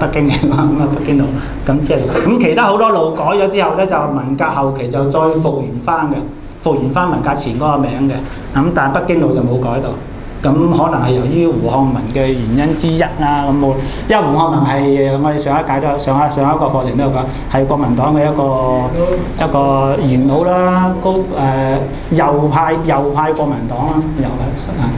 北京嘅咁啊，北京路咁即係咁，其他好多路改咗之後咧，就文革後期就再復原翻嘅，復原翻文革前嗰個名嘅，咁但係北京路就冇改到。咁可能係由於胡漢民嘅原因之一啦，咁冇，因為胡漢民係我哋上一屆都有上一個課程都有講，係國民黨嘅一個元老啦，右派國民黨啦，右派啊。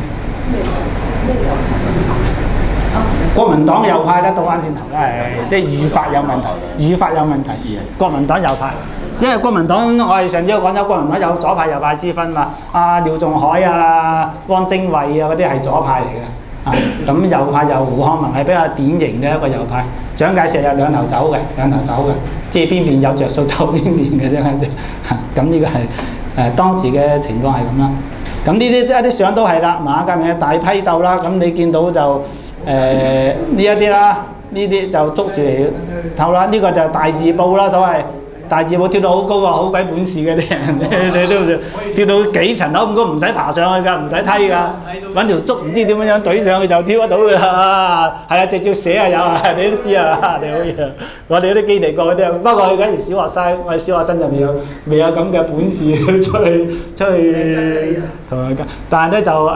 國民黨右派咧，倒翻轉頭咧係啲語法有問題，語法有問題。國民黨右派，因為國民黨我哋上次都講咗，國民黨有左派右派之分嘛。廖仲愷啊、汪精衛啊嗰啲係左派嚟嘅，咁右派就胡漢民係比較典型嘅一個右派。蔣介石有兩頭走嘅，即係邊邊有着數走邊邊嘅啫。咁呢個係當時嘅情況係咁啦。咁呢啲一啲相都係啦，文革革命嘅大批鬥啦。咁你見到就呢一啲啦，呢啲就捉住嚟偷啦。呢個就係大字報啦，所謂大字報跳到好高啊，好鬼本事嘅啲人，你都跳到幾層樓咁高，唔使爬上去㗎，唔使梯㗎，揾條竹唔知點樣懟上去就跳得到㗎啦。係啊，直接寫啊有啊，你都知啊，你好嘢。我哋嗰啲經歷過嗰啲，不過我嗰陣時小學生，我哋小學生就未有咁嘅本事出去同人家，但係咧就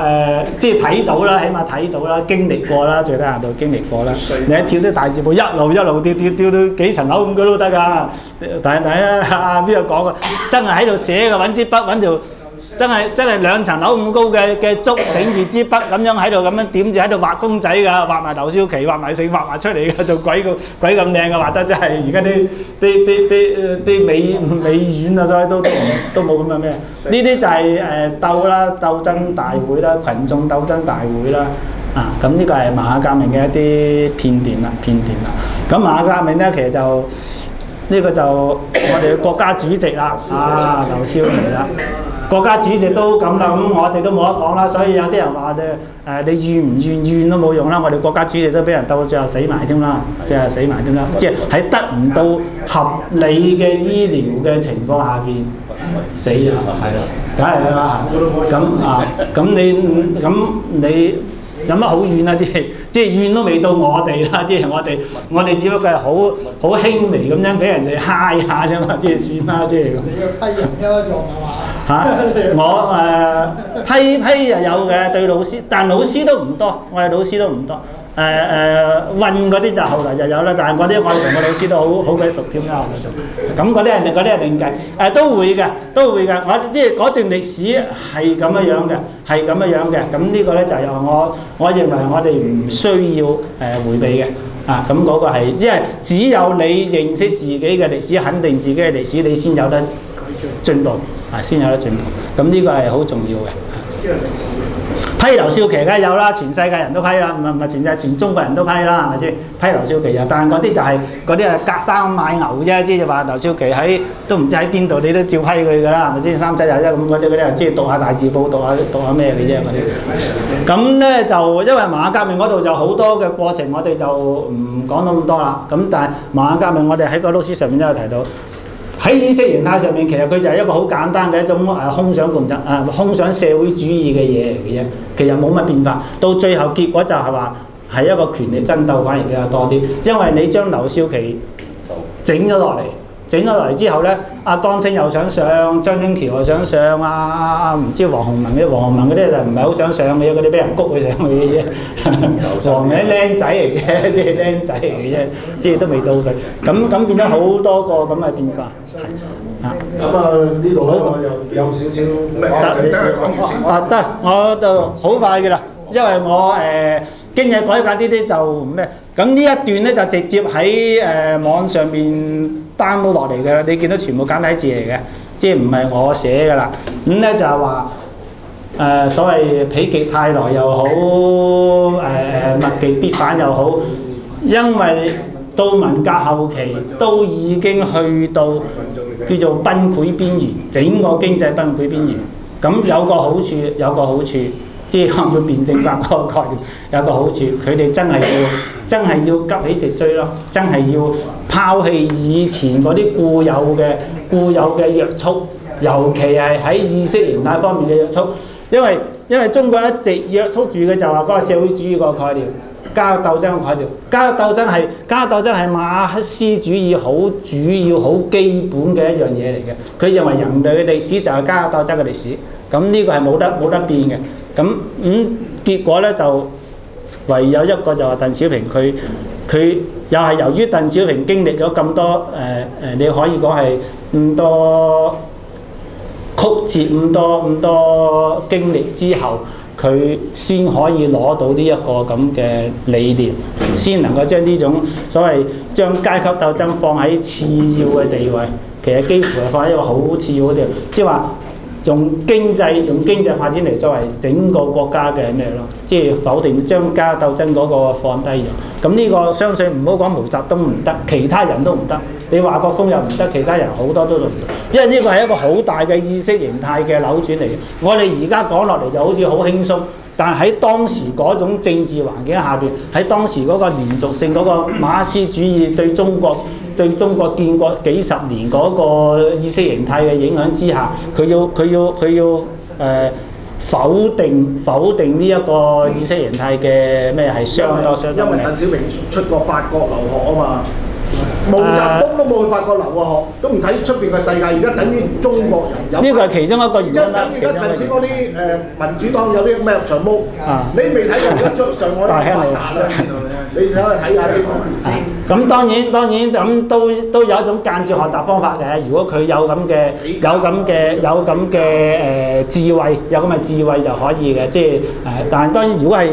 即係睇到啦，起碼睇到啦，經歷過啦，最低限度經歷過啦。你一跳啲大字報，一路跳到幾層樓咁都得㗎。但係邊個講啊？真係喺度寫嘅，揾支筆揾條真係兩層樓咁高嘅竹頂住支筆咁樣喺度咁樣點住喺度畫公仔㗎，畫埋劉少奇，畫埋畫埋出嚟㗎，做鬼咁靚嘅畫得真係而家啲美院啊，所以都冇咁嘅咩？呢啲就係鬥啦，鬥爭大會啦，群眾鬥爭大會啦。咁呢個係文化革命嘅一啲片段啦。咁文化革命咧，其實就呢個就我哋嘅國家主席啦，劉少奇啦，國家主席都咁啦，咁我哋都冇得講啦。所以有啲人話你怨唔怨都冇用啦。我哋國家主席都俾人鬥到最後死埋添啦，即係喺得唔到合理嘅醫療嘅情況下邊死咗，係啦，梗係啦。咁你有乜好怨啊？即係怨都未到我哋啦，即係我哋只不過係好輕微咁樣俾人哋嗨下啫嘛，即係算啦，即係咁。你要批人一種係嘛？我批又有嘅，對老師，但老師都唔多，我哋老師都唔多。運嗰啲就後來就有啦，但係嗰啲我哋同個老師都好鬼熟添啦，咁嗰啲係另計。都會嘅。我即係嗰段歷史係咁樣嘅，咁呢個咧就係我認為我哋唔需要迴避嘅。咁嗰個係，因為只有你認識自己嘅歷史，肯定自己嘅歷史，你先有得進步，先有得進步。咁呢個係好重要嘅。批劉少奇梗係有啦，全世界人都批啦，唔係全中國人都批啦，係咪先？批劉少奇有，但係嗰啲就係嗰啲隔山買牛啫，即係話劉少奇都唔知喺邊度，你都照批佢㗎啦，係咪先？3七21咁嗰啲，即係讀下大字報，讀下咩嘅啫嗰啲。咁咧就因為文化革命嗰度就好多嘅過程，我哋就唔講到咁多啦。咁但係文化革命，我哋喺個 notes 上面都有提到。喺意識形態上面，其實佢就係一個好簡單嘅一種空想空想社會主義嘅嘢嚟嘅啫。其實冇乜變化，到最後結果就係話係一個權力爭鬥反而比較多啲。因為你將劉少奇整咗落嚟之後咧，江青又想上，張春橋又想上，唔知黃鴻文嗰啲就唔係好想上嘅，嗰啲俾人谷佢上去嘅啫。黃明僆仔嚟嘅，即係僆仔嚟嘅啫，即係都未到佢。咁變咗好多個咁嘅變化。呢度我又有少少得，我就好快嘅啦，因為我經濟改革呢啲就咩，咁呢一段咧就直接喺網上面 download 落嚟嘅啦，你見到全部簡體字嚟嘅，即係唔係我寫嘅啦。咁咧就係話所謂否極泰來又好，物極必反又好，因為到文革後期都已經去到叫做崩潰邊緣，整個經濟崩潰邊緣。咁有個好處，即係叫辯證法嗰個概念有個好處，佢哋真係要急起直追咯，真係要拋棄以前嗰啲固有嘅約束，尤其係喺意識形態方面嘅約束，因為因為中國一直約束住嘅就話嗰個社會主義個概念。階級鬥爭嘅概念，階級鬥爭係馬克思主義好主要、好基本嘅一樣嘢嚟嘅。佢認為人類嘅歷史就係階級鬥爭嘅歷史，咁呢個係冇得變嘅。咁結果咧就唯有一個就係鄧小平，佢又係由於鄧小平經歷咗咁多你可以講係咁多曲折、咁多經歷之後。佢先可以攞到呢一個咁嘅理念，先能夠將呢種所謂將階級鬥爭放喺次要嘅地位，其實幾乎係放喺一個好次要嘅地位，即係話用經濟發展嚟作為整個國家嘅咩咯，即係否定將階級鬥爭嗰個放低咗。咁呢個相信唔好講毛澤東唔得，其他人都唔得。你華國鋒又唔得，其他人好多都做唔到，因為呢個係一個好大嘅意識形態嘅扭轉嚟嘅。我哋而家講落嚟就好似好輕鬆，但係喺當時嗰種政治環境下邊，喺當時嗰個連續性嗰個馬克思主義對中國建國幾十年嗰個意識形態嘅影響之下，佢要否定呢一個意識形態嘅咩係相當因為鄧小平出過法國留學啊嘛。毛澤東都冇去法國留過學，都唔睇出邊嘅世界。而家等於中國人有呢個係其中一個原因啦。而家近時嗰啲民主黨有啲咩入場毛，你未睇過而家上海發達啦，你走去睇下先。咁當然咁都有一種間接學習方法嘅。如果佢有咁嘅智慧，有咁嘅智慧就可以嘅。即係但係當然如果係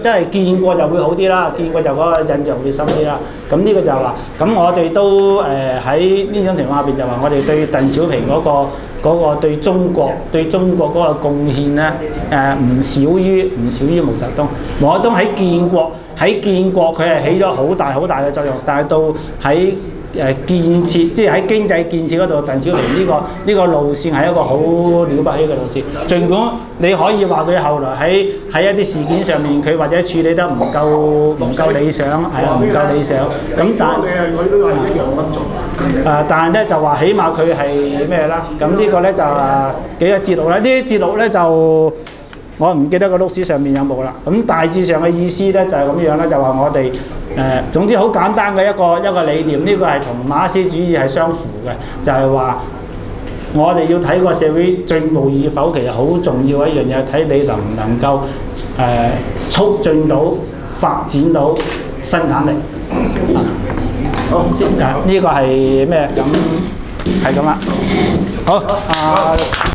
真係見過就會好啲啦，見過就嗰個印象會深啲啦。咁呢個就話。咁我哋都喺呢種情況下邊就話，我哋對鄧小平嗰個對中國嗰個貢獻咧，唔少於毛澤東。毛澤東喺建國佢係起咗好大嘅作用，但係到喺建設，即係喺經濟建設嗰度，鄧小平呢個路線係一個好了不起嘅路線。儘管你可以話佢後來喺一啲事件上面，佢或者處理得唔夠理想，係啊，唔夠理想。咁但佢都係一樣咁做。但係咧就話起碼佢係咩啦？咁呢個咧就幾個節錄啦。呢啲節錄咧就我唔記得個錄史上面有冇啦。咁大致上嘅意思咧就係咁樣啦，就話我哋總之好簡單嘅一個理念，呢個係同馬克思主義係相符嘅，就係話我哋要睇個社會進步與否，其實好重要一樣嘢，睇你能唔能夠促進到發展到生產力。好，呢個係咩？咁係咁啦。好。